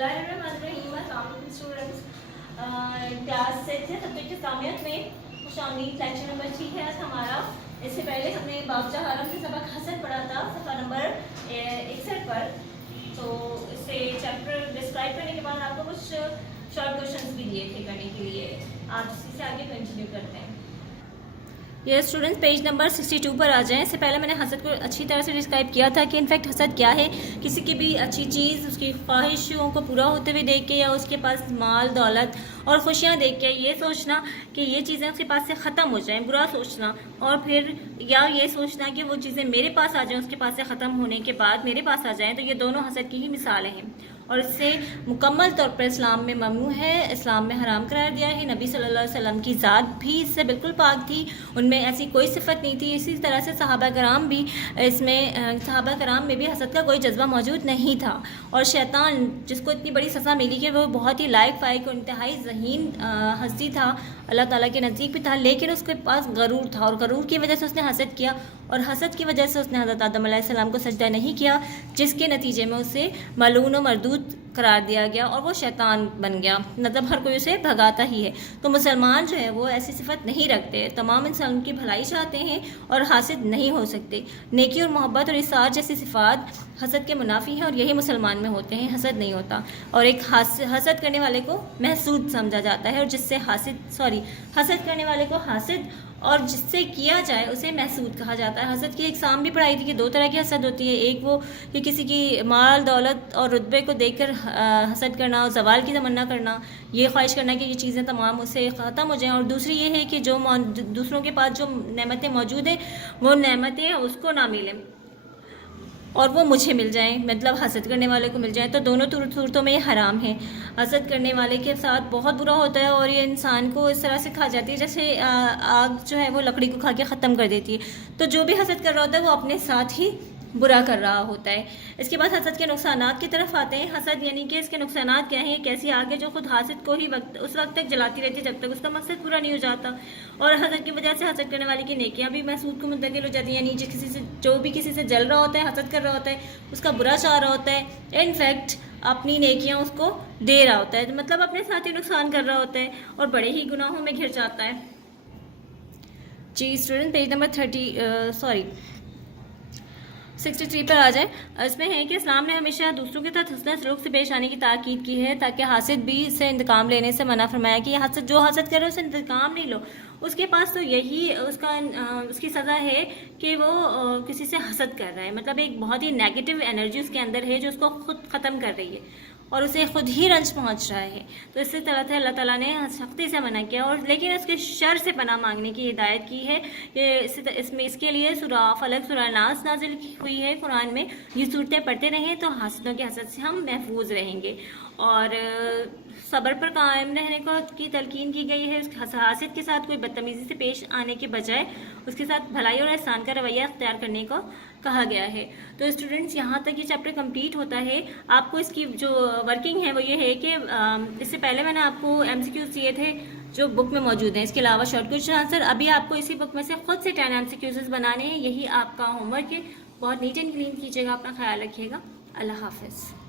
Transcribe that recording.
बिस्मिल्लाहिर्रहमानिर्रहीम। अस्सलाम वालेकुम स्टूडेंट्स। क्लास 6 सब्जेक्ट इस्लामियत में खुशामदीद। लेक्चर नंबर 6 है आज हमारा। इससे पहले हमने बाबजा आलम से सबक हसद पढ़ा था सफ़ा नंबर 61 पर। तो इससे चैप्टर डिस्क्राइब करने के बाद आपको कुछ शॉर्ट क्वेश्चंस भी दिए थे करने के लिए। आप इसी से आगे कंटिन्यू करते हैं। ये स्टूडेंट्स पेज नंबर 62 पर आ जाएं। इससे पहले मैंने हसद को अच्छी तरह से डिस्क्राइब किया था कि इनफैक्ट हसद क्या है। किसी की भी अच्छी चीज़ उसकी ख्वाहिशों को पूरा होते हुए देख के या उसके पास माल दौलत और खुशियाँ देख के ये सोचना कि ये चीज़ें उसके पास से ख़त्म हो जाएं, बुरा सोचना, और फिर या ये सोचना कि वो चीज़ें मेरे पास आ जाएं, उसके पास से ख़त्म होने के बाद मेरे पास आ जाएं। तो ये दोनों हसद की ही मिसालें हैं और इससे मुकम्मल तौर पर इस्लाम में ममनू है, इस्लाम में हराम करार दिया है। नबी सल्लल्लाहु अलैहि वसल्लम की ज़ात भी इससे बिल्कुल पाक थी, उनमें ऐसी कोई सिफत नहीं थी। इसी तरह से सहाबा कराम भी सहाबा कराम में भी हसद का कोई जज्बा मौजूद नहीं था। और शैतान जिसको इतनी बड़ी सज़ा मिली कि वो बहुत ही लायक फायक और इंतहाई ज़हीन हस्ती था, अल्लाह ताला के नज़दीक भी था, लेकिन उसके पास गरूर था और गरूर की वजह से उसने हसद किया और हसद की वजह से उसने हज़रत आदम अलैहिस्सलाम को सजदा नहीं किया, जिसके नतीजे में उसे मलून और मरदूद करार दिया गया और वो शैतान बन गया। मतलब हर कोई उसे भगाता ही है। तो मुसलमान जो है वो ऐसी सिफत नहीं रखते, तमाम इंसान की भलाई चाहते हैं और हासिद नहीं हो सकते। नेकी और मोहब्बत और इसाअत जैसी सिफात हसद के मुनाफी हैं और यही मुसलमान में होते हैं, हसद नहीं होता। और एक हसद करने वाले को महसूद समझा जाता है और जिससे हसद करने वाले को हासिद और जिससे किया जाए उसे महसूद कहा जाता है। हसद की एग्जाम भी पढ़ाई थी कि दो तरह की हसद होती है। एक वो कि किसी की माल दौलत और रुतबे को देखकर हसद करना और ज़वाल की तमन्ना करना, ये ख्वाहिश करना कि ये चीज़ें तमाम उससे ख़त्म हो जाएं। और दूसरी ये है कि जो दूसरों के पास जो नेमतें मौजूद हैं वो नेमतें उसको ना मिलें और वो मुझे मिल जाएं, मतलब हसद करने वाले को मिल जाएं। तो दोनों सूरतों में ये हराम है। हसद करने वाले के साथ बहुत बुरा होता है और ये इंसान को इस तरह से खा जाती है जैसे आग जो है वो लकड़ी को खा के ख़त्म कर देती है। तो जो भी हसद कर रहा होता है वो अपने साथ ही बुरा कर रहा होता है। इसके बाद हसद के नुकसानात की तरफ आते हैं। हसद यानी कि इसके नुकसानात क्या हैं? एक ऐसी आग है जो खुद हासिद को ही उस वक्त तक जलाती रहती है जब तक उसका मकसद पूरा नहीं हो जाता। और हसद की वजह से हसद करने वाले की नेकियां भी महसूद को मुंतकिल हो जाती हैं। यानी जो भी किसी से जल रहा होता है, हसद कर रहा होता है, उसका बुरा चाह रहा होता है, इनफैक्ट अपनी नेकियां उसको दे रहा होता है, मतलब अपने साथ ही नुकसान कर रहा होता है और बड़े ही गुनाहों में घिर जाता है। जी स्टूडेंट पेज नंबर 63 पर आ जाए। इसमें है कि इस्लाम ने हमेशा दूसरों के साथ हसना सलूक से पेश आने की ताकीद की है ताकि हासिद भी इससे इंतकाम लेने से मना फरमाया कि जो हसद करे उससे इंतकाम नहीं लो। उसके पास तो यही उसकी सज़ा है कि वो किसी से हसद कर रहा है, मतलब एक बहुत ही नेगेटिव एनर्जी उसके अंदर है जो उसको खुद ख़त्म कर रही है और उसे खुद ही रंज पहुंच रहा है। तो इससे तरह अल्लाह ताला ने सख्ती से मना किया और लेकिन इसके शर से पनाह मांगने की हिदायत की है। इसके लिए सूरा फलक, सूरा नास नाजिल हुई है कुरान में। ये सूरतें पढ़ते रहें तो हासिदों के हसद से हम महफूज रहेंगे। और सब्र पर कायम रहने की तलकीन की गई है। हासिद के साथ कोई बदतमीजी से पेश आने के बजाय उसके साथ भलाई और एहसान का रवैया अख्तियार करने को कहा गया है। तो स्टूडेंट्स यहाँ तक ये चैप्टर कंप्लीट होता है। आपको इसकी जो वर्किंग है वो ये है कि इससे पहले मैंने आपको MCQs दिए थे जो बुक में मौजूद हैं, इसके अलावा शॉर्ट क्वेश्चन आंसर। अभी आपको इसी बुक में से खुद से 10 MCQs बनाने हैं। यही आपका होमवर्क है। बहुत नीट एंड क्लीन कीजिएगा, अपना ख्याल रखिएगा। अल्लाह हाफिज़।